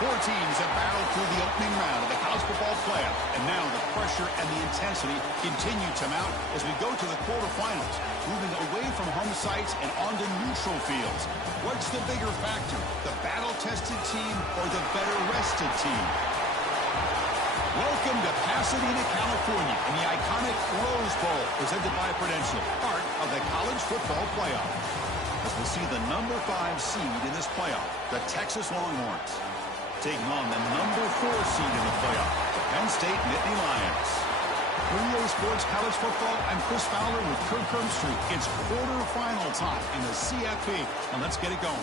Four teams have battled through the opening round of the college football playoff, and now the pressure and the intensity continue to mount as we go to the quarterfinals, moving away from home sites and onto neutral fields. What's the bigger factor, the battle-tested team or the better-rested team? Welcome to Pasadena, California, in the iconic Rose Bowl, presented by Prudential, part of the college football playoff. As we see the number 5 seed in this playoff, the Texas Longhorns, taking on the number 4 seed in the playoff, the Penn State Nittany Lions. For EA Sports College Football, I'm Chris Fowler with Kirk Herbstreit. It's quarterfinal time in the CFP, and let's get it going.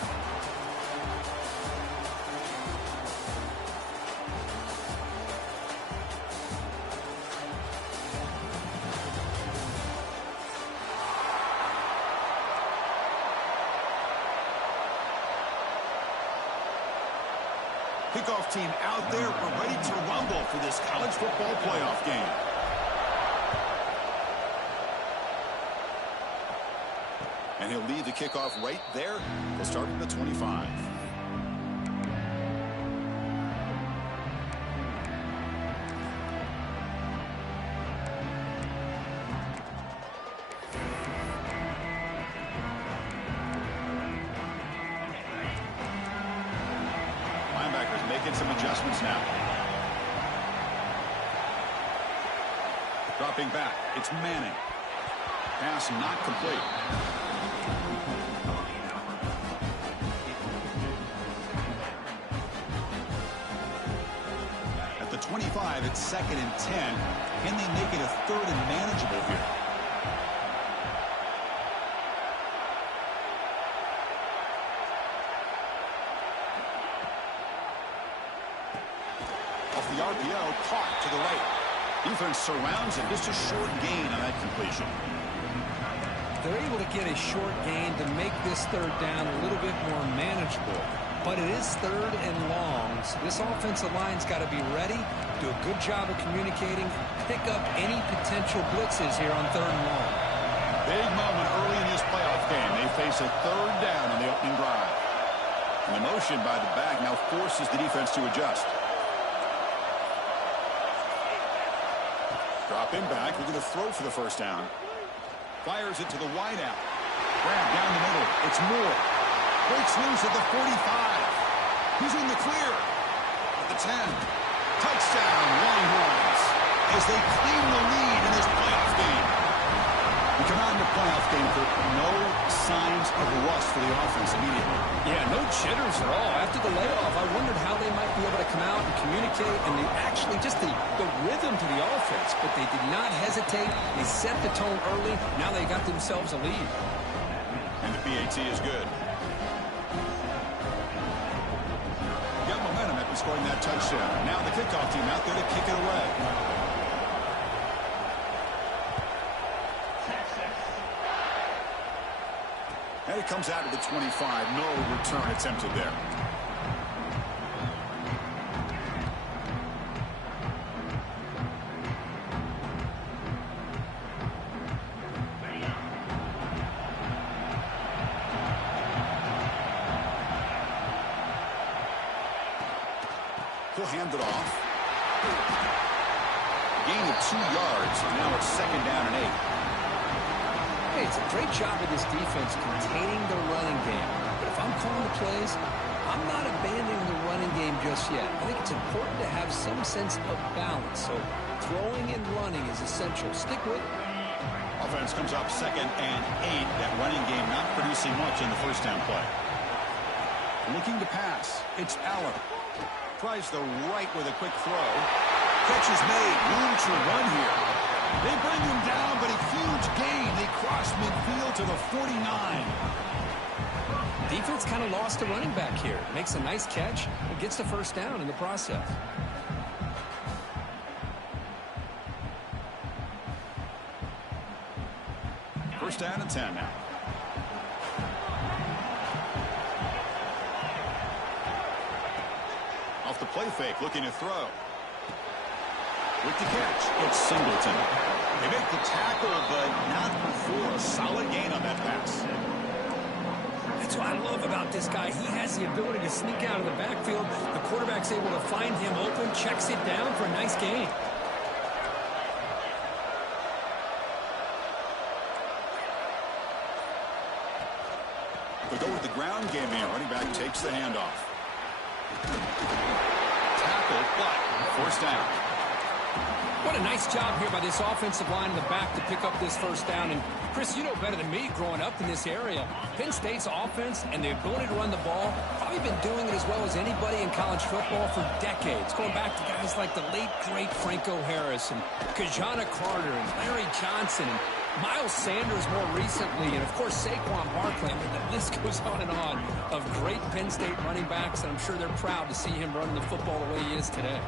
Kickoff team out there. We're ready to rumble for this college football playoff game. And he'll lead the kickoff right there. He'll start at the 25. Making some adjustments now. Dropping back. It's Manning. Pass not complete. At the 25, it's 2nd and 10. Can they make it a 3rd and manageable here? The RPO caught to the right. Defense surrounds it. Just a short gain on that completion. They're able to get a short gain to make this 3rd down a little bit more manageable. But it is 3rd and long, so this offensive line's got to be ready, do a good job of communicating, pick up any potential blitzes here on 3rd and long. Big moment early in this playoff game. They face a 3rd down on the opening drive. And the motion by the back now forces the defense to adjust. Dropping back, looking to throw for the 1st down. Fires it to the wideout. Grab down the middle. It's Moore. Breaks loose at the 45. He's in the clear. At the 10. Touchdown, Longhorns, as they claim the lead in this playoff game. We come out in the playoff game for no signs of rust for the offense immediately. Yeah, no jitters at all. After the layoff, I wondered how they might be able to come out and communicate and actually just the rhythm to the offense. But they did not hesitate. They set the tone early. Now they got themselves a lead. And the PAT is good. Got momentum after scoring that touchdown. Now the kickoff team out there to kick it away. And it comes out of the 25. No return attempted there. He'll hand it off. Gain of 2 yards. Now it's 2nd down and 8. Hey, it's a great job of this defense containing the running game. But if I'm calling the plays, I'm not abandoning the running game just yet. I think it's important to have some sense of balance. So throwing and running is essential. Stick with it. Offense comes up 2nd and 8. That running game not producing much in the 1st down play. Looking to pass. It's Aller. Tries the right with a quick throw. Catch is made. Room to run here. They bring him down, but a huge gain. They cross midfield to the 49. Defense kind of lost the running back here. Makes a nice catch and gets the 1st down in the process. First down and 10 now. Off the play fake, looking to throw. With the catch, it's Singleton. They make the tackle, but not before. A solid gain on that pass. That's what I love about this guy. He has the ability to sneak out of the backfield. The quarterback's able to find him open, checks it down for a nice gain. They go with the ground game here. Running back takes the handoff. Tackle, but forced down. What a nice job here by this offensive line in the back to pick up this first down. And, Chris, you know better than me growing up in this area. Penn State's offense and the ability to run the ball, probably been doing it as well as anybody in college football for decades, going back to guys like the late, great Franco Harris and Kajana Carter and Larry Johnson and Miles Sanders more recently, and, of course, Saquon Barkley. I mean, the list goes on and on of great Penn State running backs, and I'm sure they're proud to see him running the football the way he is today.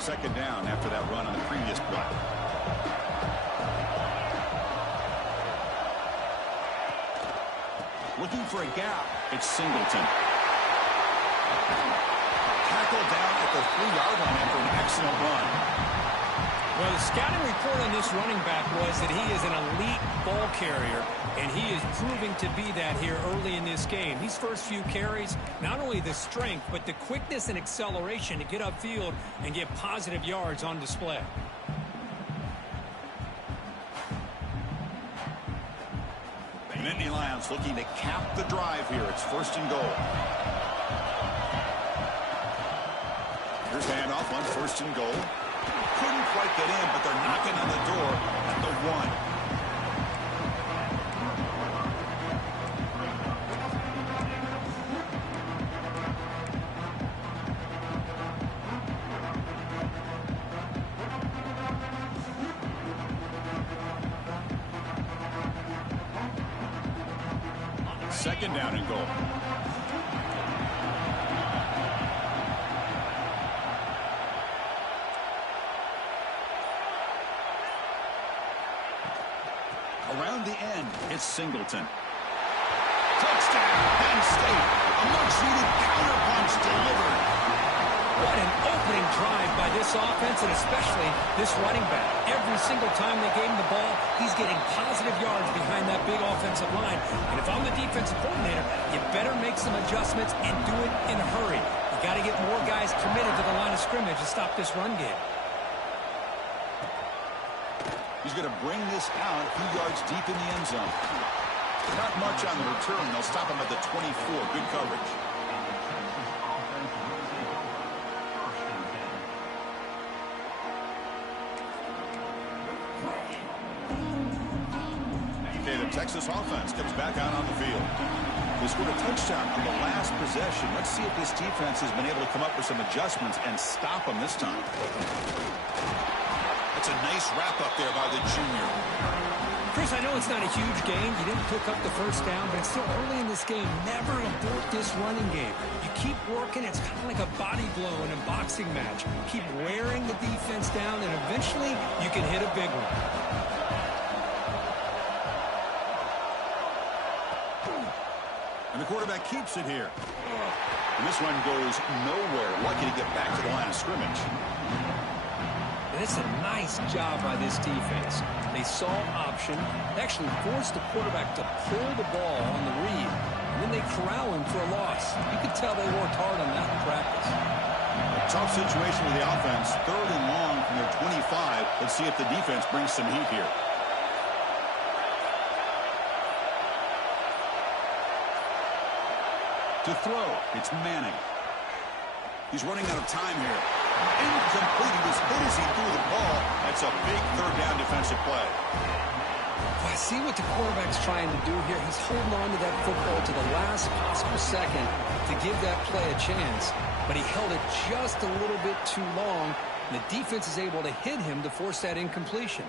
Second down after that run on the previous play. Looking for a gap. It's Singleton. Tackled down at the 3-yard line after an excellent run. Well, the scouting report on this running back was that he is an elite ball carrier, and he is proving to be that here early in this game. These first few carries, not only the strength, but the quickness and acceleration to get upfield and get positive yards on display. The Nittany Lions looking to cap the drive here. It's first and goal. Here's the handoff on first and goal. Couldn't quite get in, but they're knocking on the door at the 1. Second down and goal. Around the end, it's Singleton. Touchdown, Penn State. A much-needed counterpunch delivered. What an opening drive by this offense, and especially this running back. Every single time they gave him the ball, he's getting positive yards behind that big offensive line. And if I'm the defensive coordinator, you better make some adjustments and do it in a hurry. You got to get more guys committed to the line of scrimmage to stop this run game. He's going to bring this out a few yards deep in the end zone. Not much on the return. They'll stop him at the 24. Good coverage. Okay, the Texas offense comes back out on the field. They scored a touchdown on the last possession. Let's see if this defense has been able to come up with some adjustments and stop them this time. That's a nice wrap-up there by the junior. Chris, I know it's not a huge game. You didn't pick up the first down, but it's still early in this game. Never abort this running game. You keep working. It's kind of like a body blow in a boxing match. Keep wearing the defense down, and eventually you can hit a big one. And the quarterback keeps it here. And this one goes nowhere. Lucky to get back to the line of scrimmage. And it's a nice job by this defense. They saw option, actually forced the quarterback to pull the ball on the read, and then they corral him for a loss. You could tell they worked hard on that in practice. A tough situation with the offense. 3rd and long from their 25. Let's see if the defense brings some heat here. To throw, it's Manning. He's running out of time here. Incomplete. He was hit as he threw the ball. That's a big 3rd down defensive play. I see what the quarterback's trying to do here. He's holding on to that football to the last possible second to give that play a chance. But he held it just a little bit too long. And the defense is able to hit him to force that incompletion.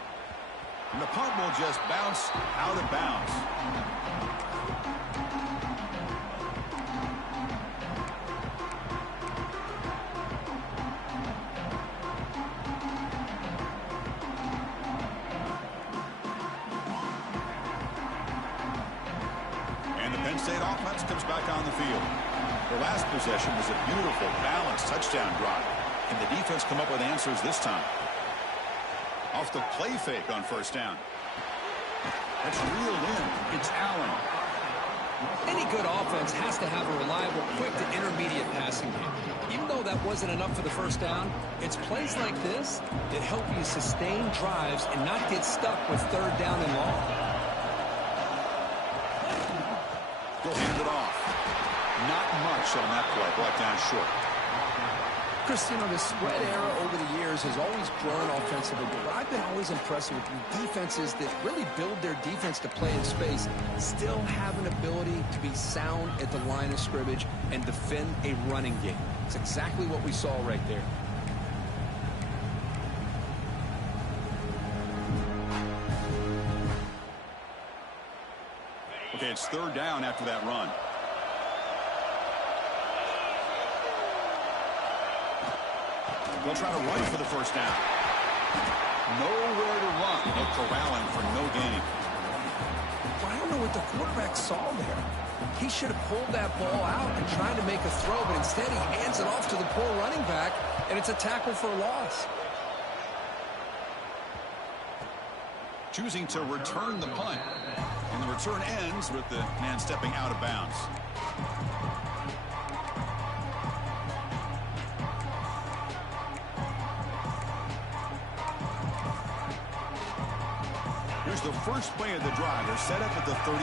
And the punt will just bounce out of bounds. Penn State offense comes back on the field. Their last possession was a beautiful, balanced touchdown drive. Can the defense come up with answers this time? Off the play fake on first down. That's reeled in. It's Allen. Any good offense has to have a reliable, quick to intermediate passing game. Even though that wasn't enough for the first down, it's plays like this that help you sustain drives and not get stuck with third down and long. He'll hand it off. Not much on that play. Brought down short. Chris, you know, the spread era over the years has always grown offensively, but I've been always impressed with defenses that really build their defense to play in space, still have an ability to be sound at the line of scrimmage and defend a running game. It's exactly what we saw right there. Okay, it's third down after that run. They'll try to run for the first down. Nowhere to run. No corralling for no gain. Well, I don't know what the quarterback saw there. He should have pulled that ball out and tried to make a throw, but instead he hands it off to the poor running back, and it's a tackle for a loss. Choosing to return the punt. And the return ends with the man stepping out of bounds. Here's the first play of the drive. They're set up at the 31.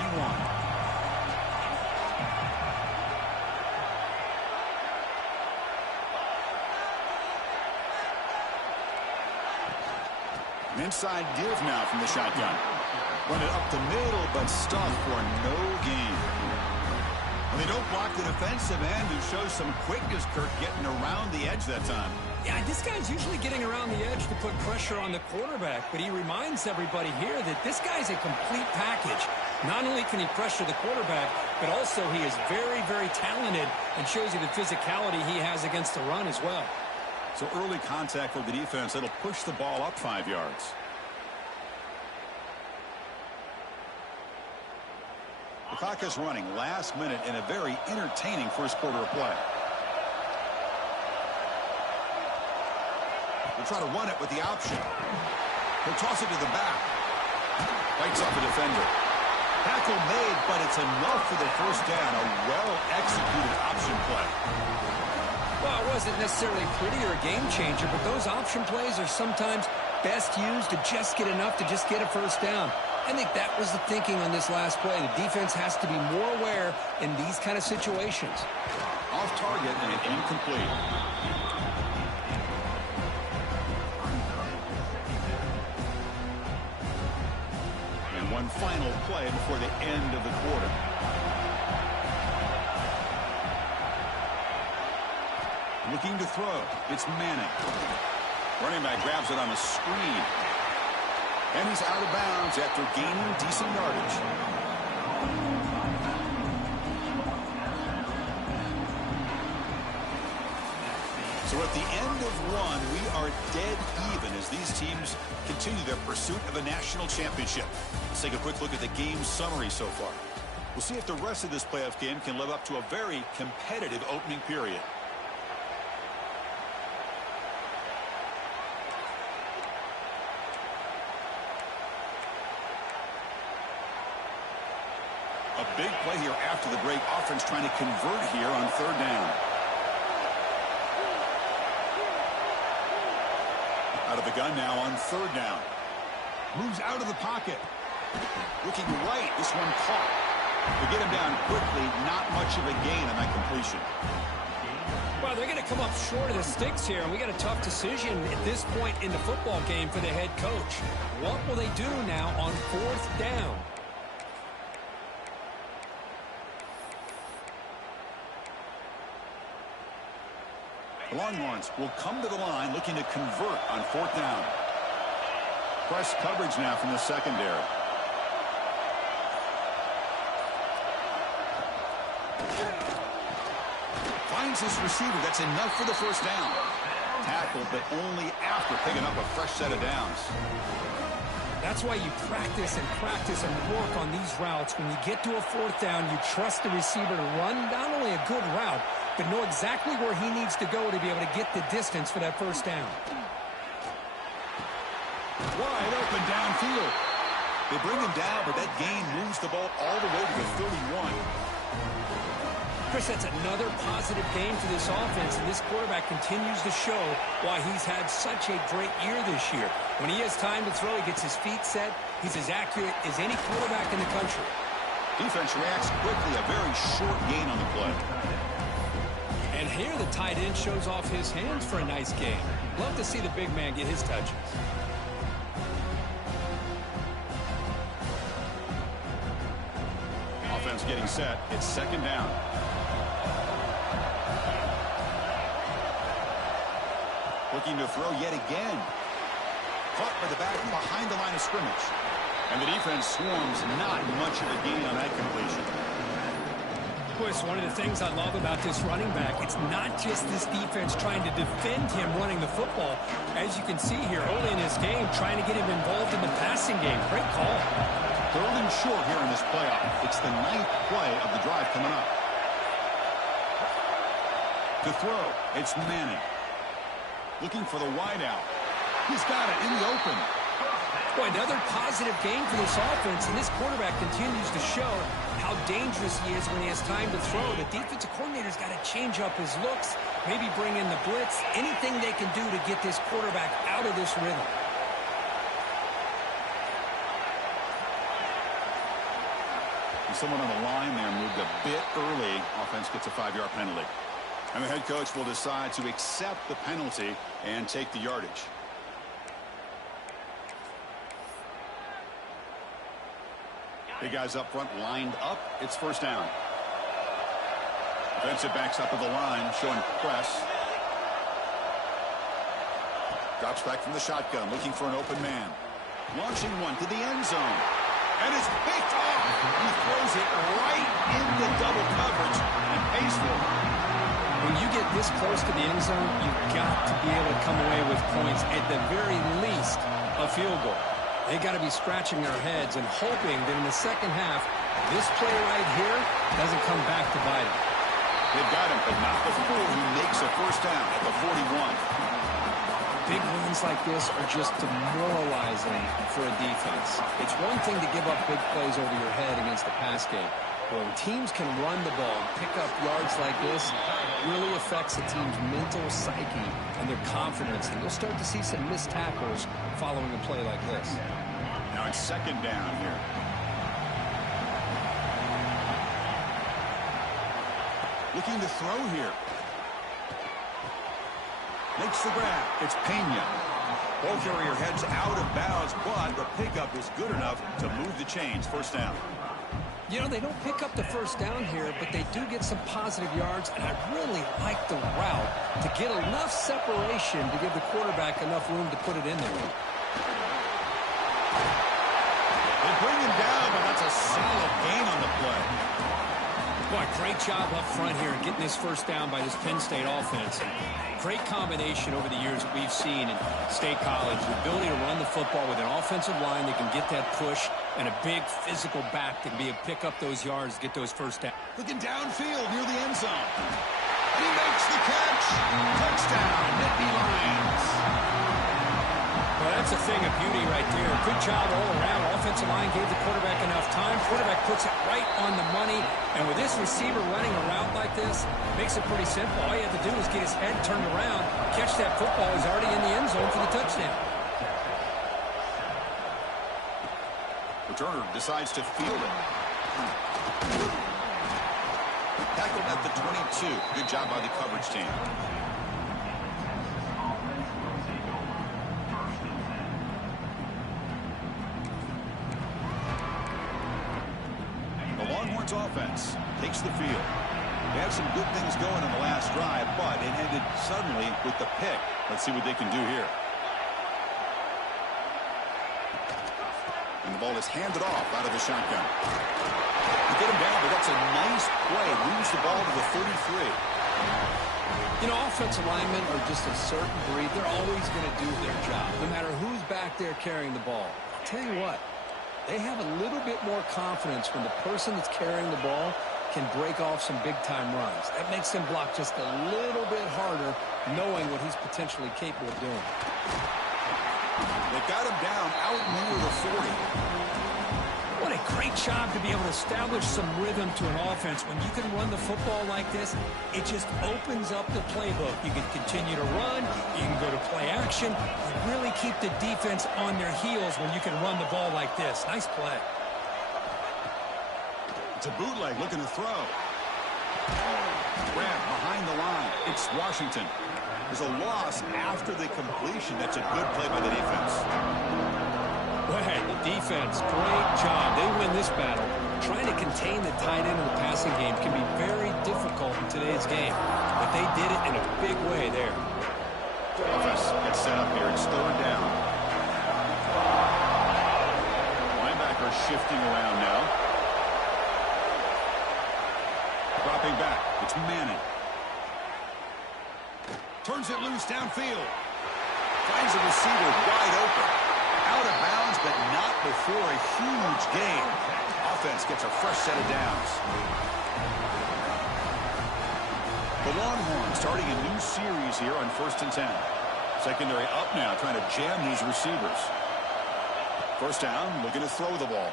An inside give now from the shotgun. Run it up the middle, but stuffed for no gain. Well, they don't block the defensive end, who shows some quickness, Kirk, getting around the edge that time. Yeah, this guy's usually getting around the edge to put pressure on the quarterback, but he reminds everybody here that this guy's a complete package. Not only can he pressure the quarterback, but also he is very, very talented and shows you the physicality he has against the run as well. So early contact for the defense, it'll push the ball up 5 yards. The clock is running last minute in a very entertaining first quarter of play. They'll try to run it with the option. He'll toss it to the back. Fights off the defender. Tackle made, but it's enough for the first down. A well-executed option play. Well, it wasn't necessarily pretty or a game changer, but those option plays are sometimes best used to just get enough to just get a first down. I think that was the thinking on this last play. The defense has to be more aware in these kind of situations. Off target and incomplete. And one final play before the end of the quarter. Looking to throw. It's Manning. Running back grabs it on a screen. And he's out of bounds after gaining decent yardage. So at the end of one, we are dead even as these teams continue their pursuit of a national championship. Let's take a quick look at the game summary so far. We'll see if the rest of this playoff game can live up to a very competitive opening period. A big play here after the great offense trying to convert here on third down. Out of the gun now on third down. Moves out of the pocket. Looking right. This one caught. They get him down quickly. Not much of a gain on that completion. Well, they're going to come up short of the sticks here, and we got a tough decision at this point in the football game for the head coach. What will they do now on fourth down? The Longhorns will come to the line looking to convert on fourth down. Press coverage now from the secondary. Finds his receiver. That's enough for the first down. Tackled, but only after picking up a fresh set of downs. That's why you practice and work on these routes. When you get to a fourth down, you trust the receiver to run not only a good route, but know exactly where he needs to go to be able to get the distance for that first down. Wide open downfield. They bring him down, but that gain moves the ball all the way to the 31. Chris, that's another positive game for this offense, and this quarterback continues to show why he's had such a great year this year. When he has time to throw, he gets his feet set. He's as accurate as any quarterback in the country. Defense reacts quickly, a very short gain on the play. And here the tight end shows off his hands for a nice game. Love to see the big man get his touches. Offense getting set. It's second down. Looking to throw yet again. Caught by the back behind the line of scrimmage. And the defense swarms not much of a gain on that completion. Chris, one of the things I love about this running back, it's not just this defense trying to defend him running the football. As you can see here early in this game, trying to get him involved in the passing game. Great call. Third and short here in this playoff. It's the 9th play of the drive coming up. To throw, it's Manning. Looking for the wideout. He's got it in the open. Boy, another positive game for this offense, and this quarterback continues to show how dangerous he is when he has time to throw. The defensive coordinator's got to change up his looks, maybe bring in the blitz, anything they can do to get this quarterback out of this rhythm. And someone on the line there moved a bit early. Offense gets a 5-yard penalty. And the head coach will decide to accept the penalty and take the yardage. Big guys up front lined up. It's first down. Defensive backs up at the line, showing press. Drops back from the shotgun, looking for an open man. Launching one to the end zone. And it's picked off. He throws it right into double coverage and pays for it. When you get this close to the end zone, you've got to be able to come away with points, at the very least, a field goal. They got to be scratching their heads and hoping that in the second half, this play right here doesn't come back to bite them. They've got him, but not before he makes a first down at the 41. Big runs like this are just demoralizing for a defense. It's one thing to give up big plays over your head against the pass game. But when teams can run the ball and pick up yards like this, it really affects the team's mental psyche and their confidence. And you'll start to see some missed tackles following a play like this. Now it's second down here. Looking to throw here. Makes the grab. It's Pena. Ball carrier heads out of bounds, but the pickup is good enough to move the chains. First down. You know, they don't pick up the first down here, but they do get some positive yards, and I really like the route to get enough separation to give the quarterback enough room to put it in there. They bring him down, but that's a solid gain on the play. Boy, great job up front here in getting this first down by this Penn State offense. Great combination over the years that we've seen in State College. The ability to run the football with an offensive line that can get that push and a big physical back that can be able to pick up those yards, get those first downs. Looking downfield near the end zone. And he makes the catch. Touchdown, Nittany Lions. Well, that's a thing of beauty right there. Good job all around. Offensive line gave the quarterback enough time. Quarterback puts it right on the money. And with this receiver running a route like this, makes it pretty simple. All you have to do is get his head turned around, catch that football. He's already in the end zone for the touchdown. Returner decides to field it. Tackled at the 22. Good job by the coverage team. The Longhorns offense takes the field. They had some good things going on the last drive, but it ended suddenly with the pick. Let's see what they can do here. And the ball is handed off out of the shotgun. They get him down, but that's a nice play. Moves the ball to the 33. You know, offensive linemen are just a certain breed. They're always going to do their job, no matter who's back there carrying the ball. I'll tell you what, they have a little bit more confidence when the person that's carrying the ball can break off some big-time runs. That makes them block just a little bit harder, knowing what he's potentially capable of doing. They got him down out near the 40. What a great job to be able to establish some rhythm to an offense. When you can run the football like this, it just opens up the playbook. You can continue to run. You can go to play action. You really keep the defense on their heels when you can run the ball like this. Nice play. It's a bootleg looking to throw. Grab behind the line. It's Washington. There's a loss after the completion. That's a good play by the defense. Well, hey, the defense, great job. They win this battle. Trying to contain the tight end of the passing game can be very difficult in today's game, but they did it in a big way there. Offense gets set up here. It's third down. Linebacker shifting around now. Dropping back. It's Manning. Turns it loose downfield. Finds a receiver wide open. Out of bounds, but not before a huge gain. Offense gets a fresh set of downs. The Longhorns starting a new series here on 1st and 10. Secondary up now, trying to jam these receivers. First down, looking to throw the ball.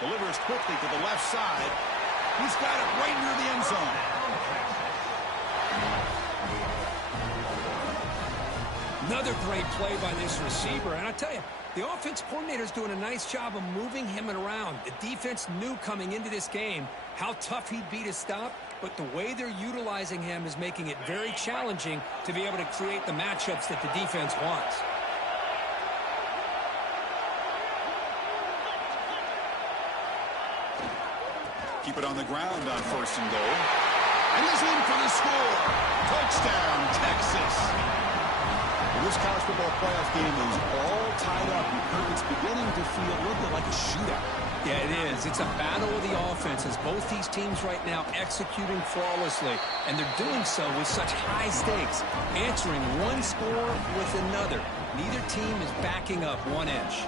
Delivers quickly to the left side. He's got it right near the end zone. Another great play by this receiver. And I tell you, the offense coordinator's doing a nice job of moving him around. The defense knew coming into this game how tough he'd be to stop, but the way they're utilizing him is making it very challenging to be able to create the matchups that the defense wants. Keep it on the ground on 1st and goal. And he's in for the score. Touchdown, Texas. This college football playoff game is all tied up. It's beginning to feel a little bit like a shootout. Yeah, it is. It's a battle of the offenses. Both these teams right now executing flawlessly, and they're doing so with such high stakes, answering one score with another. Neither team is backing up 1 inch.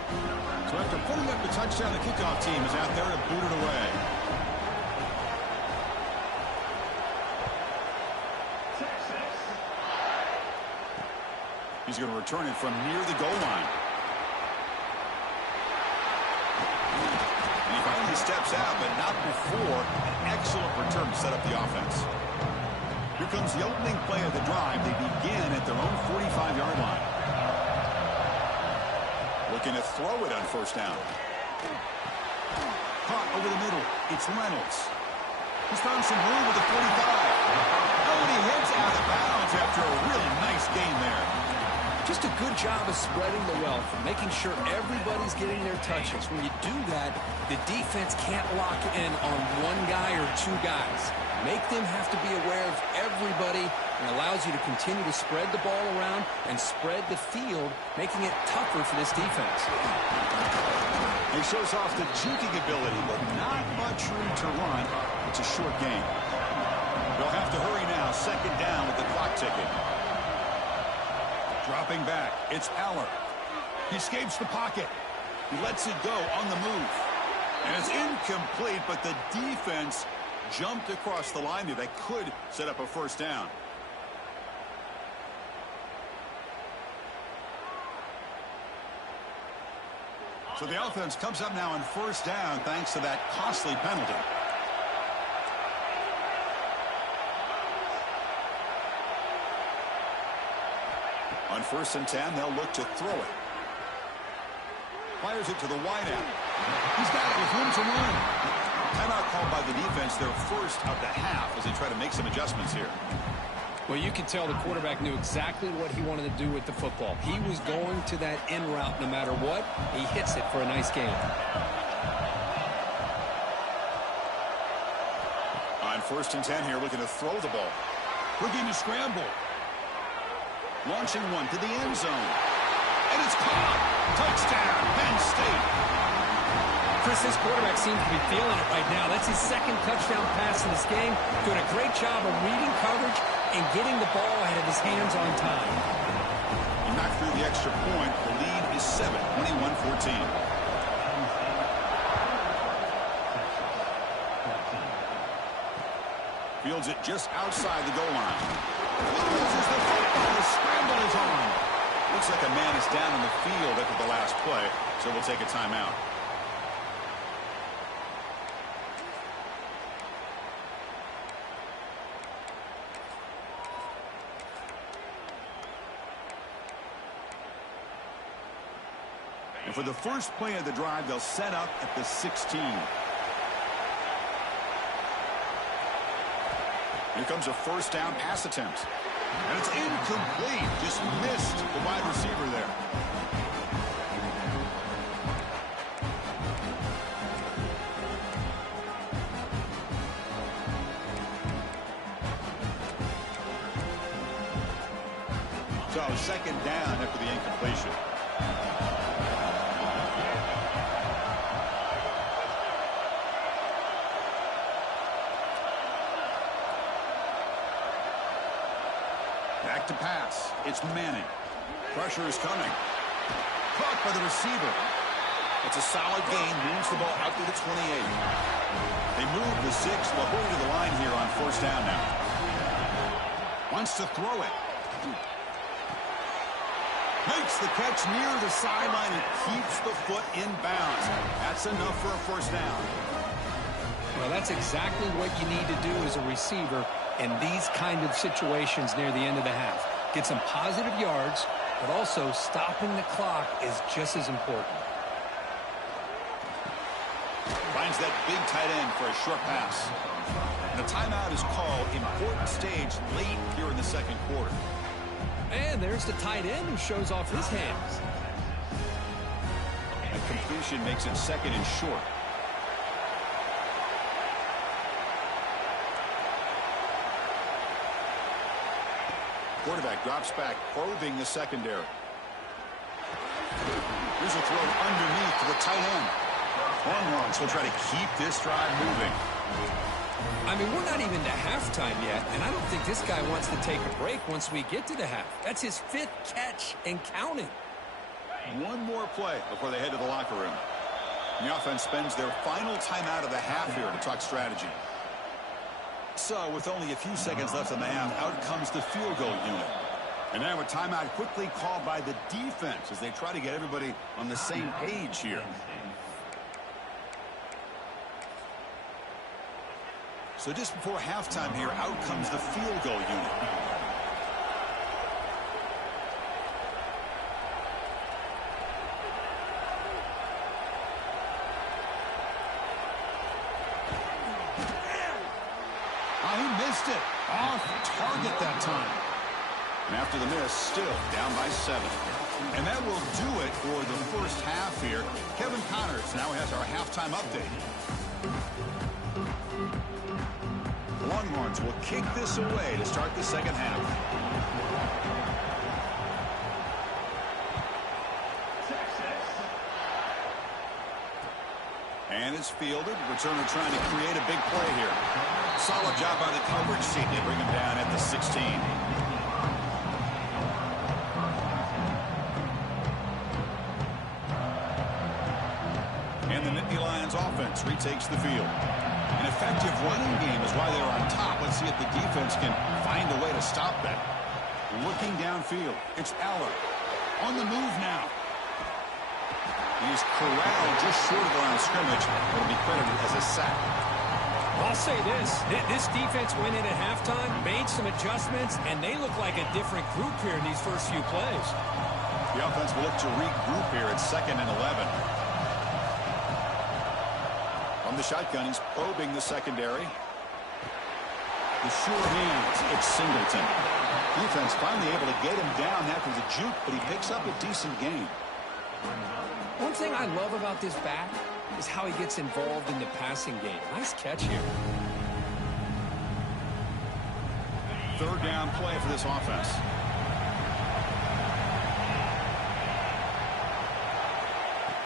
So after putting up the touchdown, the kickoff team is out there to boot it away. He's going to return it from near the goal line. And he finally steps out, but not before an excellent return to set up the offense. Here comes the opening play of the drive. They begin at their own 45-yard line. Looking to throw it on first down. Caught over the middle. It's Reynolds. He's found some room with the 45. Oh, and he heads out of bounds after a really nice gain there. Just a good job of spreading the wealth and making sure everybody's getting their touches. When you do that, the defense can't lock in on one guy or two guys. Make them have to be aware of everybody, and allows you to continue to spread the ball around and spread the field, making it tougher for this defense. He shows off the juking ability, but not much room to run. It's a short game. They'll have to hurry now. Second down with the clock ticking. Dropping back, it's Aller. He escapes the pocket. He lets it go on the move. And it's incomplete, but the defense jumped across the line there. That could set up a first down. So the offense comes up now on first down thanks to that costly penalty. On 1st and 10, they'll look to throw it. Fires it to the wideout. He's got it with room to run. Timeout called by the defense, their first of the half, as they try to make some adjustments here. Well, you can tell the quarterback knew exactly what he wanted to do with the football. He was going to that in route no matter what. He hits it for a nice gain. On 1st and 10 here, looking to throw the ball. Looking to scramble. Launching one to the end zone. And it's caught. Touchdown, Penn State. Chris, this quarterback seems to be feeling it right now. That's his second touchdown pass in this game. Doing a great job of reading coverage and getting the ball out of his hands on time. He knocked through the extra point. The lead is 7, 21-14. Fields it just outside the goal line. Loses the football. The scramble is on. Looks like a man is down in the field after the last play, so we'll take a timeout. And for the first play of the drive, they'll set up at the 16. Here comes a first down pass attempt. And it's incomplete. Just missed the wide receiver there. So second down after the incompletion. Back to pass. It's Manning. Pressure is coming. Caught by the receiver. It's a solid gain. Moves the ball out to the 28. They move the 6. They'll hurry to the line here on first down now. Wants to throw it. Makes the catch near the sideline and keeps the foot in bounds. That's enough for a first down. Well, that's exactly what you need to do as a receiver in these kind of situations near the end of the half. Get some positive yards, but also stopping the clock is just as important. Finds that big tight end for a short pass. And the timeout is called. Important stage late here in the second quarter. And there's the tight end who shows off his hands. A completion makes it second and short. Quarterback drops back, probing the secondary. Here's a throw underneath to the tight end. Longhorns will try to keep this drive moving. I mean, we're not even to halftime yet, and I don't think this guy wants to take a break once we get to the half. That's his 5th catch and counting. One more play before they head to the locker room. The offense spends their final timeout of the half here to talk strategy. So, with only a few seconds left in the half, out comes the field goal unit. And now a timeout quickly called by the defense as they try to get everybody on the same page here. So just before halftime here, out comes the field goal unit. He missed it. Off target that time. And after the miss, still down by 7. And that will do it for the first half here. Kevin Connors now has our halftime update. The Longhorns will kick this away to start the second half. And it's fielded. Returner trying to create a big play here. Solid job by the coverage team. They bring him down at the 16. And the Nittany Lions offense retakes the field. An effective running game is why they're on top. Let's see if the defense can find a way to stop that. Looking downfield. It's Aller. On the move now. He's corralled just short of the line of scrimmage. It'll be credited as a sack. I'll say this defense went in at halftime, made some adjustments, and they look like a different group here in these first few plays. The offense will look to regroup here at 2nd and 11. From the shotgun, he's probing the secondary. The short hands, it's Singleton. Defense finally able to get him down after the juke, but he picks up a decent gain. One thing I love about this back is how he gets involved in the passing game. Nice catch here. Third down play for this offense.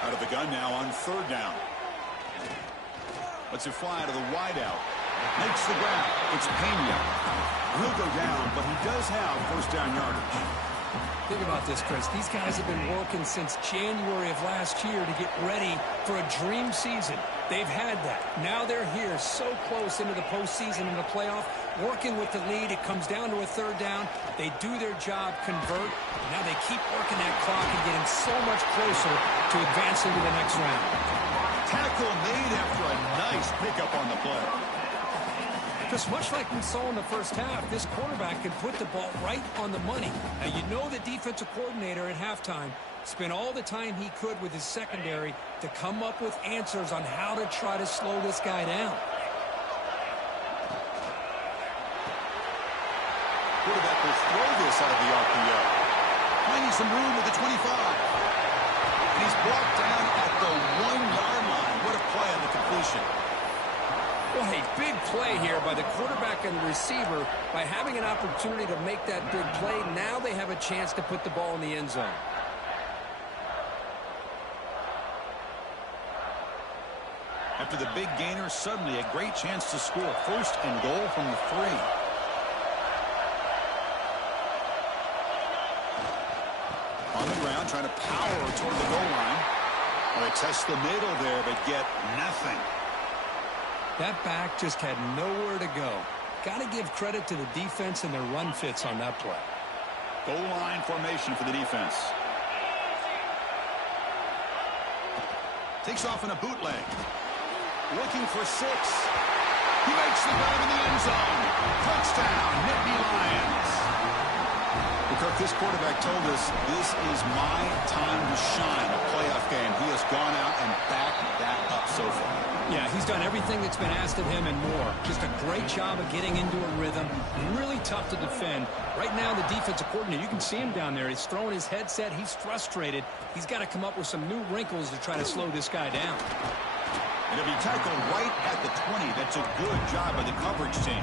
Out of the gun now on 3rd down. Lets it fly to the wideout. Makes the grab. It's Pena. He'll go down, but he does have first down yardage. Think about this, Chris. These guys have been working since January of last year to get ready for a dream season. They've had that. Now they're here so close into the postseason and the playoff, working with the lead. It comes down to a third down. They do their job, convert. Now they keep working that clock and getting so much closer to advancing to the next round. Tackle made after a nice pickup on the play. Just much like we saw in the first half, this quarterback can put the ball right on the money. Now, you know the defensive coordinator at halftime spent all the time he could with his secondary to come up with answers on how to try to slow this guy down. Quarterback will throw this out of the RPO. Finding some room with the 25. And he's brought down at the 1-yard line. What a play on the completion. Well, a big play here by the quarterback and the receiver. By having an opportunity to make that big play, now they have a chance to put the ball in the end zone. After the big gainer, suddenly a great chance to score. First and goal from the 3. On the ground, trying to power toward the goal line. Well, they test the middle there, but get nothing. That back just had nowhere to go. Got to give credit to the defense and their run fits on that play. Goal line formation for the defense. Takes off in a bootleg. Looking for 6. He makes the grab in the end zone. Touchdown, Nittany Lions. Kirk, this quarterback told us this is my time to shine, a playoff game. He has gone out and backed that up so far. Yeah, he's done everything that's been asked of him and more. Just a great job of getting into a rhythm. Really tough to defend. Right now, the defensive coordinator, you can see him down there. He's throwing his headset. He's frustrated. He's got to come up with some new wrinkles to try to slow this guy down. And if he tackled right at the 20, that's a good job by the coverage team.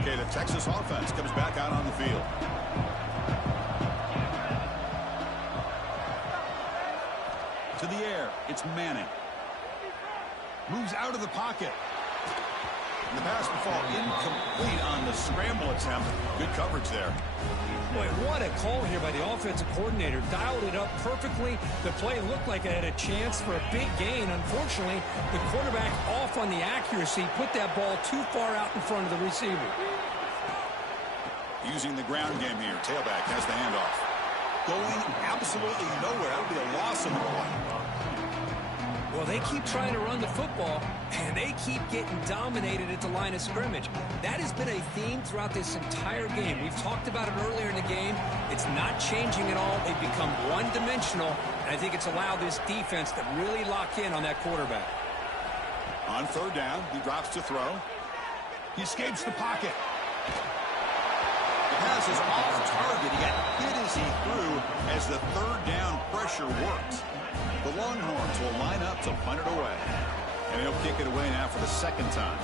Okay, the Texas offense comes back out on the field. To the air, it's Manning. Moves out of the pocket. And the pass will fall incomplete on the scramble attempt. Good coverage there. Boy, what a call here by the offensive coordinator. Dialed it up perfectly. The play looked like it had a chance for a big gain. Unfortunately, the quarterback off on the accuracy, put that ball too far out in front of the receiver. Using the ground game here. Tailback has the handoff. Going absolutely nowhere. That would be a loss in the play. Well, they keep trying to run the football, and they keep getting dominated at the line of scrimmage. That has been a theme throughout this entire game. We've talked about it earlier in the game. It's not changing at all. They've become one-dimensional, and I think it's allowed this defense to really lock in on that quarterback. On third down, he drops to throw. He escapes the pocket. The pass is off target. He got hit as he threw as the third down pressure worked. The Longhorns will line up to punt it away. And he'll kick it away now for the second time.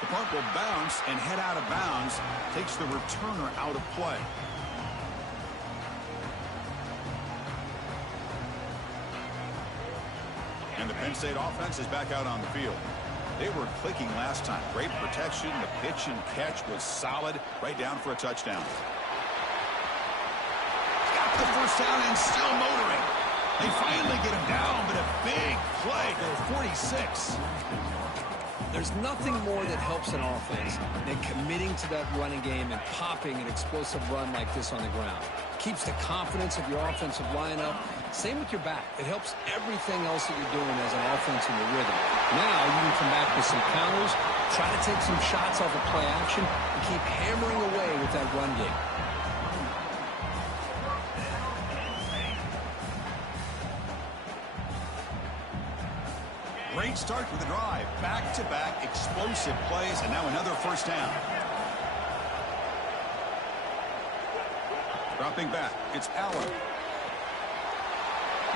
The punt will bounce and head out of bounds. Takes the returner out of play. And the Penn State offense is back out on the field. They were clicking last time. Great protection. The pitch and catch was solid. Right down for a touchdown. Got the first down and still motoring. They finally get him down, but a big play for 46. There's nothing more that helps an offense than committing to that running game and popping an explosive run like this on the ground. Keeps the confidence of your offensive lineup. Same with your back. It helps everything else that you're doing as an offense in your rhythm. Now you can come back with some counters, try to take some shots off of play action, and keep hammering away with that run game. Great start with the drive. Back-to-back explosive plays, and now another first down. Dropping back, it's Allen.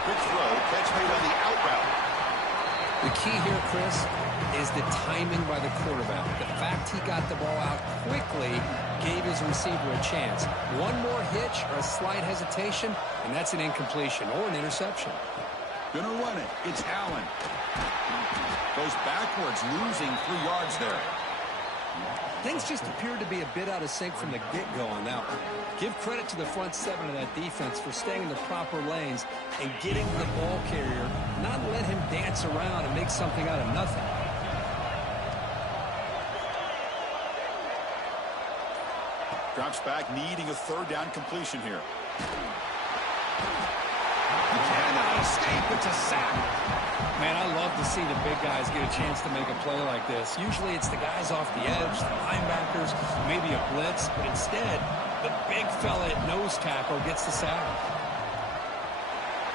Quick throw, catch made on the out route. The key here, Chris, is the timing by the quarterback. The fact he got the ball out quickly gave his receiver a chance. One more hitch or a slight hesitation, and that's an incompletion or an interception. Gonna run it. It's Allen. Goes backwards, losing 3 yards there. Things just appeared to be a bit out of sync from the get-go on that one. Give credit to the front seven of that defense for staying in the proper lanes and getting the ball carrier, not let him dance around and make something out of nothing. Drops back, needing a third down completion here. You cannot escape. It's a sack. Man, I love to see the big guys get a chance to make a play like this. Usually it's the guys off the edge, the linebackers, maybe a blitz, but instead, the big fella at nose tackle gets the sack.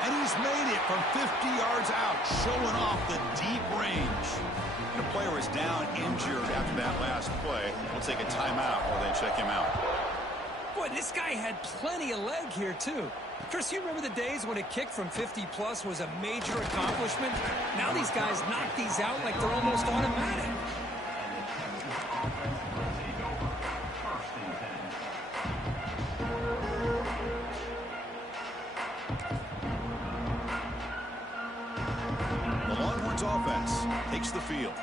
And he's made it from 50 yards out, showing off the deep range. And the player is down injured after that last play. We'll take a timeout while they check him out. Boy, this guy had plenty of leg here, too. Chris, you remember the days when a kick from 50-plus was a major accomplishment? Now these guys knock these out like they're almost automatic. The Longhorns offense takes the field.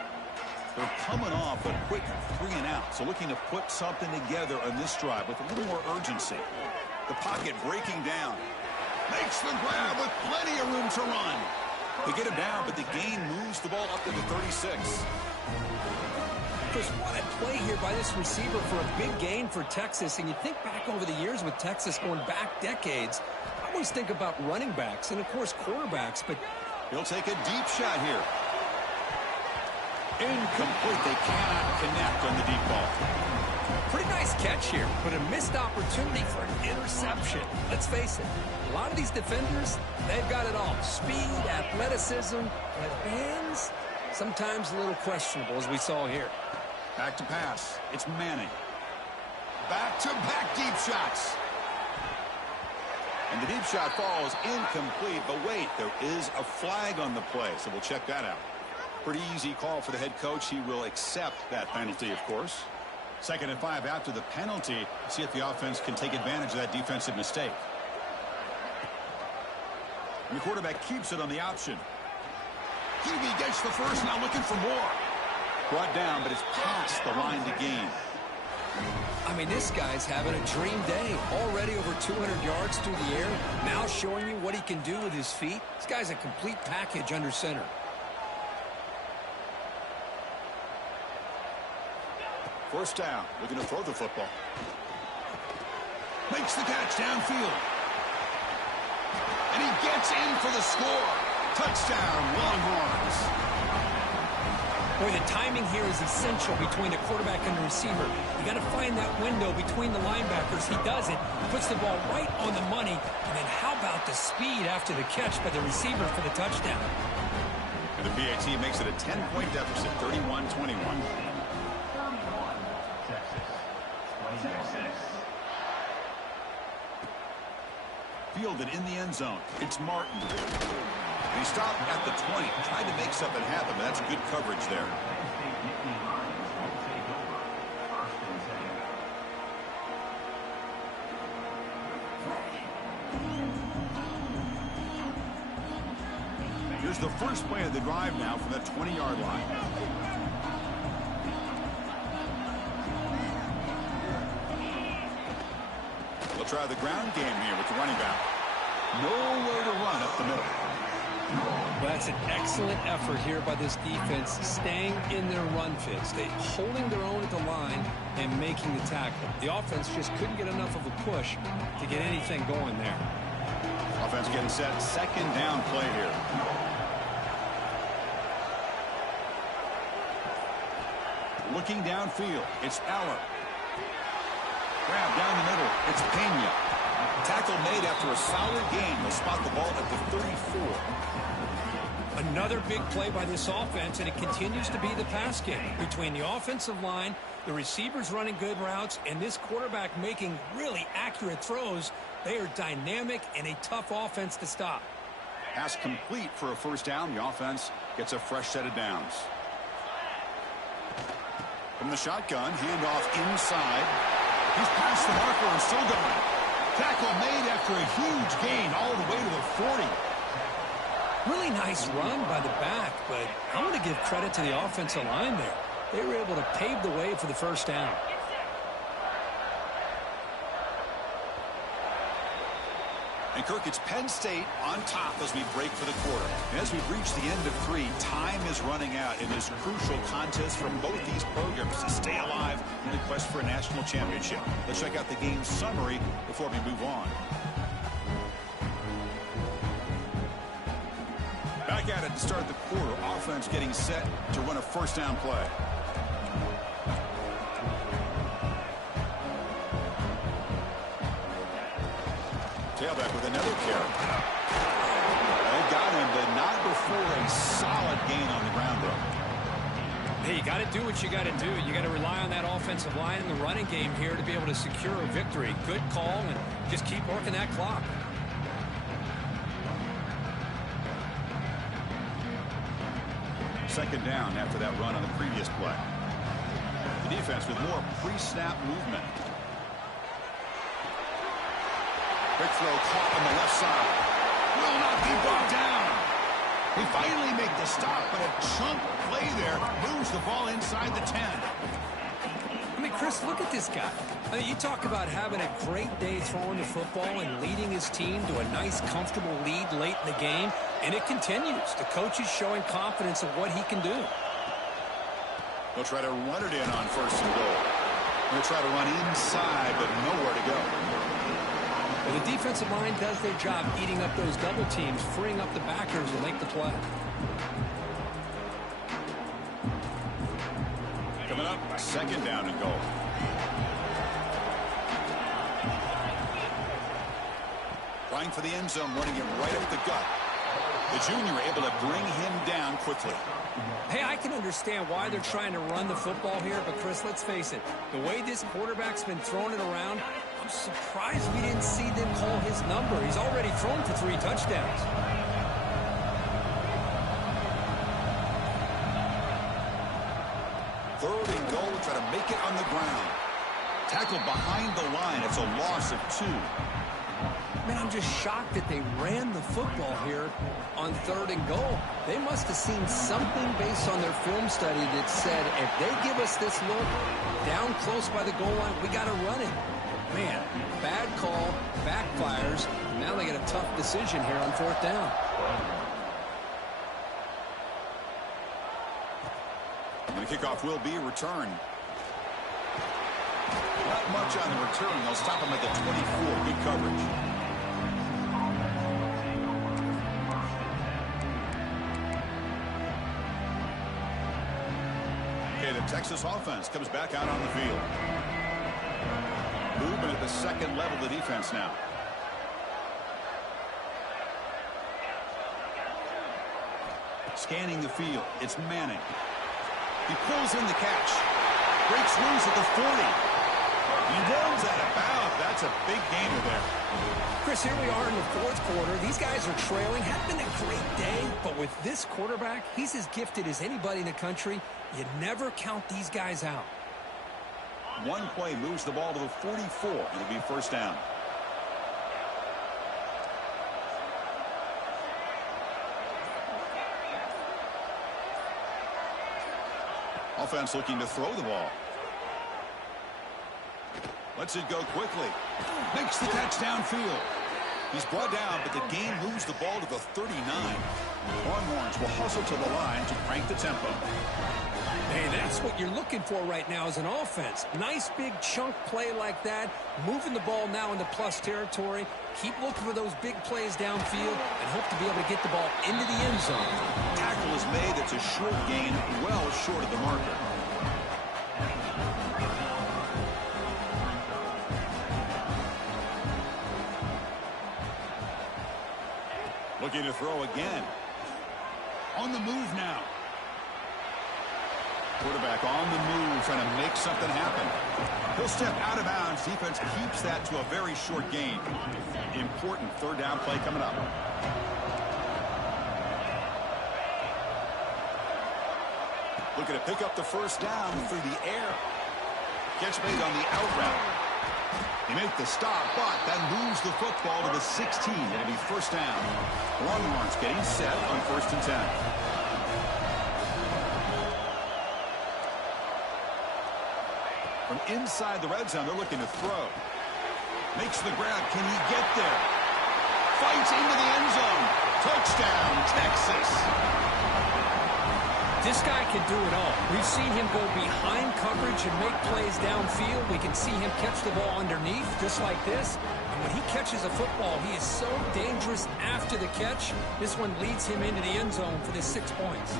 They're coming off a quick 3-and-out, so looking to put something together on this drive with a little more urgency. The pocket breaking down. Makes the grab with plenty of room to run. They get him down, but the gain moves the ball up to the 36. Chris, what a play here by this receiver for a big gain for Texas. And you think back over the years with Texas going back decades, I always think about running backs and, of course, quarterbacks, but he'll take a deep shot here. Incomplete. They cannot connect on the deep ball. pretty nice catch here, but a missed opportunity for an interception. Let's face it, a lot of these defenders, they've got it all. Speed, athleticism, but hands, sometimes a little questionable, as we saw here. Back to pass. It's Manning. Back-to-back deep shots. And the deep shot falls incomplete, but wait, there is a flag on the play, so we'll check that out. Pretty easy call for the head coach. He will accept that penalty, of course. 2nd and 5 after the penalty. See if the offense can take advantage of that defensive mistake. And the quarterback keeps it on the option. QB gets the first, now looking for more. Brought down, but it's past the line to gain. I mean, this guy's having a dream day. Already over 200 yards through the air. Now showing you what he can do with his feet. This guy's a complete package under center. First down, looking to throw the football. Makes the catch downfield. And he gets in for the score. Touchdown, Longhorns. Boy, the timing here is essential between the quarterback and the receiver. You got to find that window between the linebackers. He does it, puts the ball right on the money, and then how about the speed after the catch by the receiver for the touchdown? And the PAT makes it a 10-point deficit, 31-21. Fielded in the end zone. It's Martin. And he stopped at the 20, tried to make something happen, but that's good coverage there. Here's the first play of the drive now from that 20-yard line. They'll try the ground game here with the running back. Nowhere to run up the middle. That's an excellent effort here by this defense, staying in their run fits. They holding their own at the line and making the tackle. The offense just couldn't get enough of a push to get anything going there. Offense getting set. 2nd down play here. Looking downfield. It's Aller. Grab down the middle. It's Pena. Tackle made after a solid gain. They'll spot the ball at the 34. Another big play by this offense, and it continues to be the pass game. Between the offensive line, the receivers running good routes, and this quarterback making really accurate throws, they are dynamic and a tough offense to stop. Pass complete for a first down. The offense gets a fresh set of downs. From the shotgun, handoff inside. He's past the marker and still going. Tackle made after a huge gain all the way to the 40. Really nice run by the back, but I'm going to give credit to the offensive line there. they were able to pave the way for the first down. And Kirk, it's Penn State on top as we break for the quarter. And as we've reached the end of 3, time is running out in this crucial contest from both these programs to stay alive in the quest for a national championship. Let's check out the game summary before we move on. Back at it to start the quarter. Offense getting set to run a first down play. Tailback with another carry. They got him, but not before a solid gain on the ground, though. Hey, you got to do what you got to do. You got to rely on that offensive line in the running game here to be able to secure a victory. Good call, and just keep working that clock. Second down after that run on the previous play. The defense with more pre-snap movement. Big throw caught on the left side. Will not be brought down. They finally make the stop, but a chunk play there moves the ball inside the 10. I mean, Chris, look at this guy. I mean, you talk about having a great day throwing the football and leading his team to a nice, comfortable lead late in the game, and it continues. The coach is showing confidence of what he can do. They'll try to run it in on first and goal. They'll try to run inside, but nowhere to go. Well, the defensive line does their job eating up those double teams, freeing up the backers to make the play. Coming up, second down and goal. Trying for the end zone, running it right up the gut. The junior able to bring him down quickly. Hey, I can understand why they're trying to run the football here, but Chris, let's face it, the way this quarterback's been throwing it around, I'm surprised we didn't see them call his number. He's already thrown for 3 touchdowns. Third and goal, try to make it on the ground. Tackled behind the line. It's a loss of 2. Man, I'm just shocked that they ran the football here on third and goal. They must have seen something based on their film study that said, if they give us this look down close by the goal line, we got to run it. Man, bad call, backfires. Now they get a tough decision here on fourth down. And the kickoff will be a return. Not much on the return. They'll stop him at the 24. Good coverage. The Texas offense comes back out on the field. Movement at the second level of the defense now. Scanning the field. It's Manning. He pulls in the catch. Breaks loose at the 40. He rolls out of bounds. That's a big gainer there. Chris, here we are in the fourth quarter. These guys are trailing. Hadn't been a great day, but with this quarterback, he's as gifted as anybody in the country. You never count these guys out. One play moves the ball to the 44. It'll be first down. Offense looking to throw the ball. Lets it go quickly. Makes the catch downfield. He's brought down, but the game moves the ball to the 39. Longhorns will hustle to the line to crank the tempo. Hey, that's what you're looking for right now as an offense. Nice big chunk play like that. Moving the ball now into plus territory. Keep looking for those big plays downfield and hope to be able to get the ball into the end zone. Tackle is made. It's a short gain, well short of the marker. Looking to throw again. On the move now. Quarterback on the move, trying to make something happen. He'll step out of bounds. Defense keeps that to a very short gain. Important third down play coming up. Looking to pick up the first down through the air. Catch made on the out route. They make the stop, but that moves the football to the 16. It'll be first down. Longhorns getting set on 1st and 10. From inside the red zone, they're looking to throw. Makes the grab. Can he get there? Fights into the end zone. Touchdown, Texas. This guy can do it all. We've seen him go behind coverage and make plays downfield. We can see him catch the ball underneath, just like this. And when he catches a football, he is so dangerous after the catch. This one leads him into the end zone for the 6 points.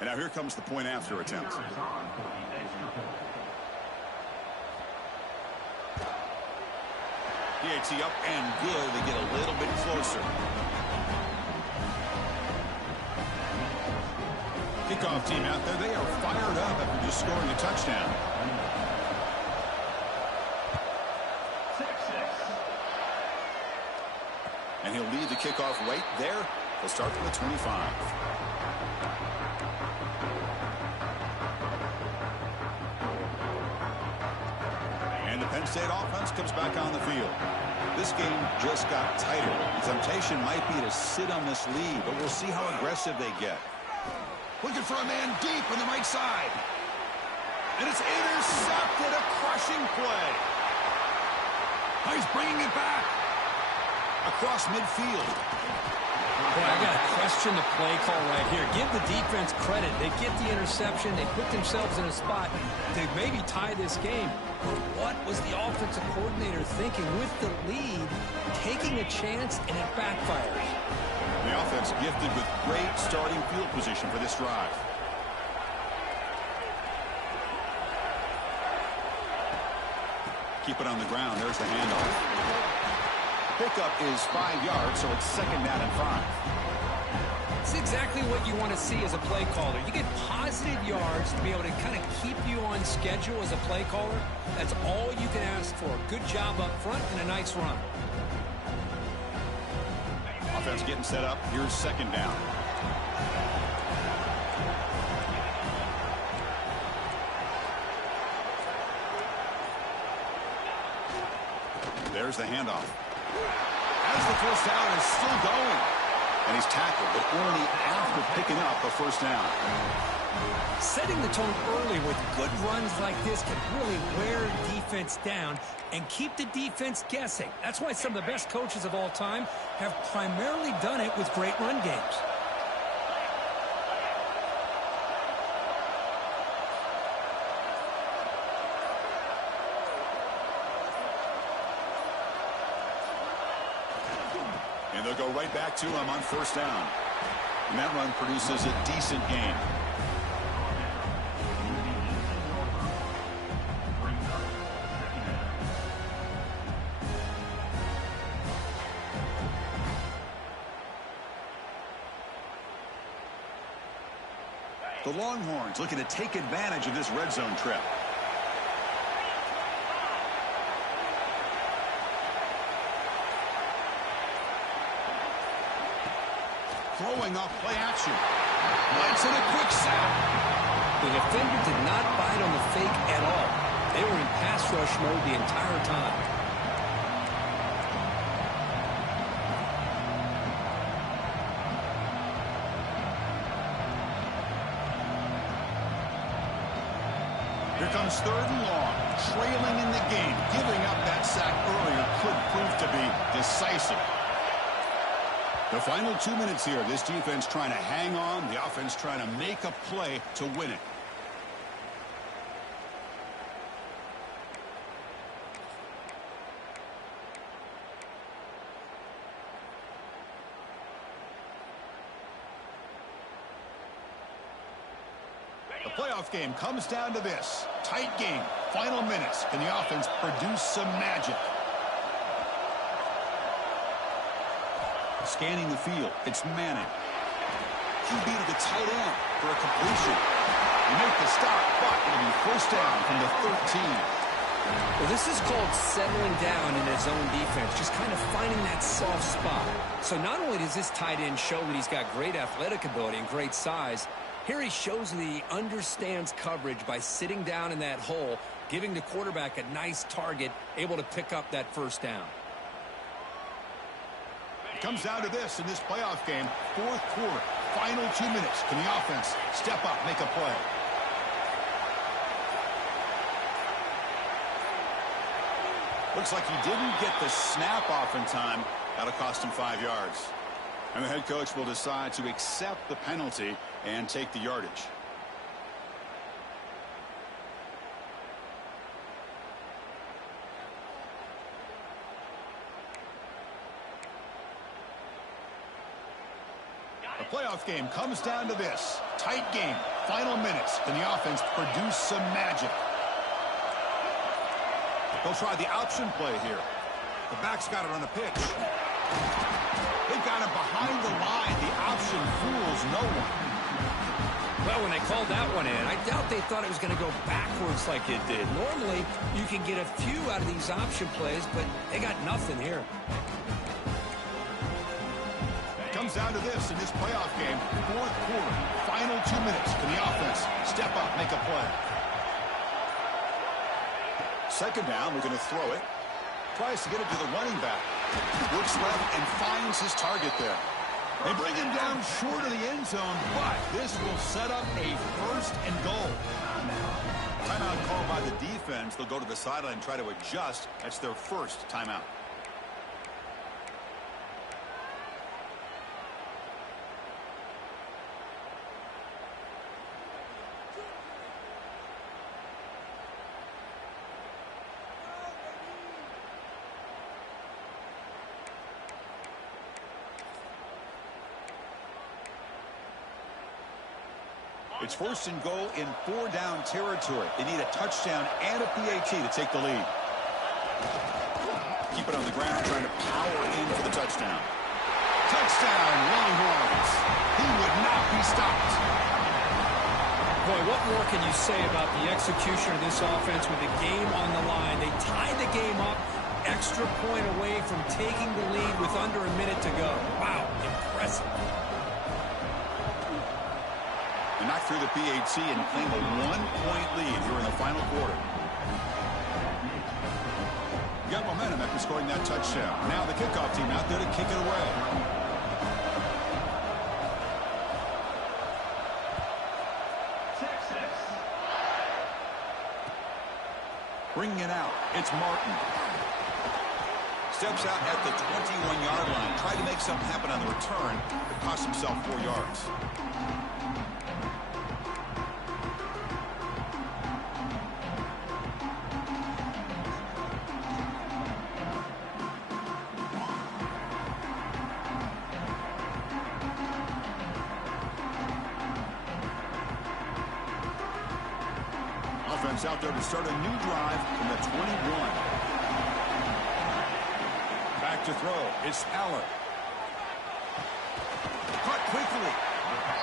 And now here comes the point after attempt. PAT up and good. They get a little bit closer. Kickoff team out there. They are fired up after just scoring a touchdown. And he'll lead the kickoff right there. He'll start from the 25. And the Penn State offense comes back on the field. This game just got tighter. The temptation might be to sit on this lead, but we'll see how aggressive they get. Looking for a man deep on the right side. And it's intercepted, a crushing play. Oh, he's bringing it back. Across midfield. Boy, I got to question the play call right here. Give the defense credit. They get the interception. They put themselves in a spot to maybe tie this game. But what was the offensive coordinator thinking with the lead, taking a chance, and it backfires? The offense gifted with great starting field position for this drive. Keep it on the ground. There's the handoff. Pickup is 5 yards, so it's second down and 5. It's exactly what you want to see as a play caller. You get positive yards to be able to kind of keep you on schedule as a play caller. That's all you can ask for. Good job up front and a nice run. Offense getting set up. Here's second down. There's the handoff. As the first down is still going. And he's tackled, but only after picking up a first down. Setting the tone early with good runs like this can really wear defense down and keep the defense guessing. That's why some of the best coaches of all time have primarily done it with great run games. And they'll go right back to him on first down. And that run produces a decent gain. The Longhorns looking to take advantage of this red zone trip. Throwing off play action. Lights in a quick sack. The defender did not bite on the fake at all. They were in pass rush mode the entire time. Here comes third and long. Trailing in the game. Giving up that sack earlier could prove to be decisive. The final 2 minutes here. This defense trying to hang on. The offense trying to make a play to win it. The playoff game comes down to this. Tight game. Final minutes. Can the offense produce some magic? Scanning the field. It's Manning. QB to the tight end for a completion. They make the stop, but it'll be first down from the 13. Well, this is called settling down in his own defense, just kind of finding that soft spot. So not only does this tight end show that he's got great athletic ability and great size, Here he shows that he understands coverage by sitting down in that hole, giving the quarterback a nice target, able to pick up that first down. It comes down to this in this playoff game. Fourth quarter, final 2 minutes. Can the offense step up, make a play? Looks like he didn't get the snap off in time. That'll cost him 5 yards. And the head coach will decide to accept the penalty and take the yardage. The playoff game comes down to this. Tight game. Final minutes. Can the offense produce some magic? They'll try the option play here. The back's got it on the pitch. They've got him behind the line. The option fools no one. Well, when they called that one in, I doubt they thought it was going to go backwards like it did. Normally, you can get a few out of these option plays, but they got nothing here. It comes down to this in this playoff game. Fourth quarter, final 2 minutes. Can the offense step up, make a play? Second down, we're going to throw it. Tries to get it to the running back. Looks left and finds his target there. They bring him down short of the end zone, but this will set up a first and goal. Timeout called by the defense. They'll go to the sideline and try to adjust. That's their first timeout. It's first and goal in 4-down territory. They need a touchdown and a PAT to take the lead. Keep it on the ground, trying to power in for the touchdown. Touchdown, Longhorns. He would not be stopped. Boy, what more can you say about the execution of this offense with the game on the line? They tied the game up, extra point away from taking the lead with under a minute to go. Wow, impressive. They knock through the PAT and claim a 1-point lead here in the final quarter. You got momentum after scoring that touchdown. Now the kickoff team out there to kick it away. Bringing it out, it's Martin. Steps out at the 21-yard line. Tried to make something happen on the return, but cost himself 4 yards. Offense out there to start a new drive from the 21. Back to throw. It's Aller. Caught quickly.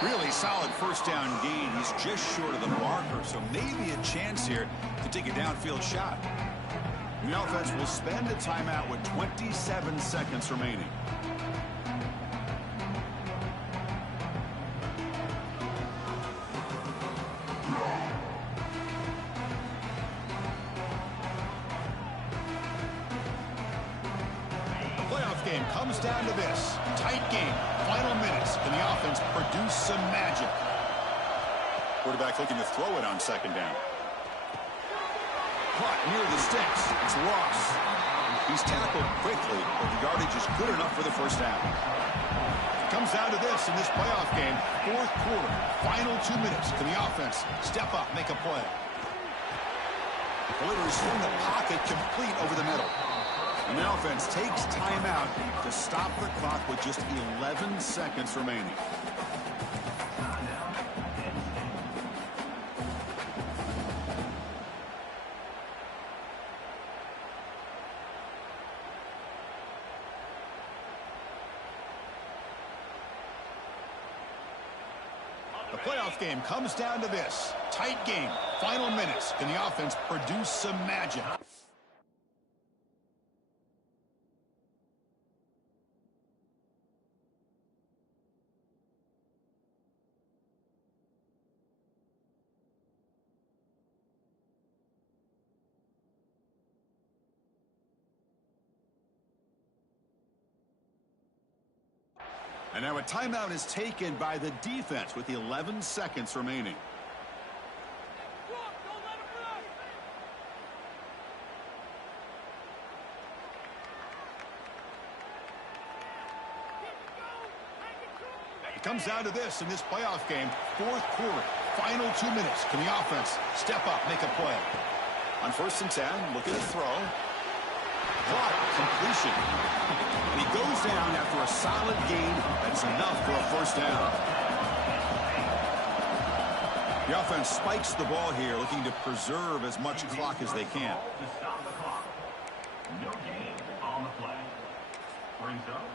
Really solid first down gain. He's just short of the marker, so maybe a chance here to take a downfield shot. And the offense will spend a timeout with 27 seconds remaining. Game comes down to this. Tight game. Final minutes. Can the offense produce some magic? Quarterback looking to throw it on second down. Caught near the sticks. It's Ross. He's tackled quickly, but the yardage is good enough for the first down. It comes down to this in this playoff game. Fourth quarter. Final 2 minutes. Can the offense step up, make a play? Delivers from the pocket, complete over the middle. And the offense takes timeout to stop the clock with just 11 seconds remaining. The playoff game comes down to this. Tight game. Final minutes. Can the offense produce some magic? And now a timeout is taken by the defense with the 11 seconds remaining. It comes down to this in this playoff game. Fourth quarter, final 2 minutes. Can the offense step up, make a play? On 1st and 10, look at the throw. Completion. And he goes down after a solid gain. That's enough for a first down. The offense spikes the ball here, looking to preserve as much clock as they can. To stop the clock. No gain on the play. Brings up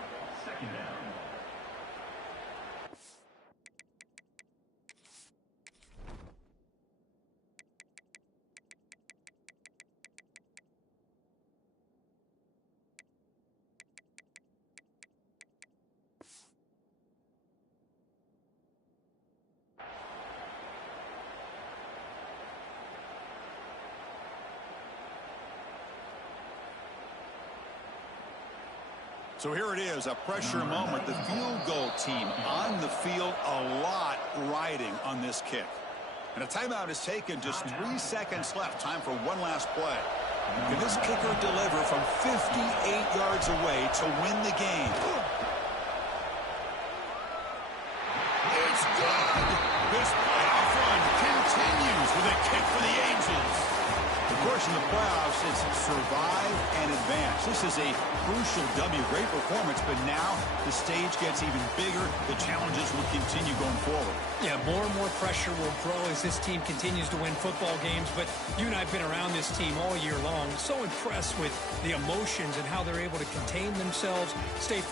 2nd down. So here it is, a pressure moment. The field goal team on the field, a lot riding on this kick. And a timeout is taken, just 3 seconds left. Time for one last play. Can this kicker deliver from 58 yards away to win the game? It's good! This playoff run continues with a kick for the ages. Of course, in the playoffs, it's survive and advance. This is a crucial W. Great performance, but now the stage gets even bigger. The challenges will continue going forward. Yeah, more and more pressure will grow as this team continues to win football games, but you and I have been around this team all year long. So impressed with the emotions and how they're able to contain themselves, stay focused.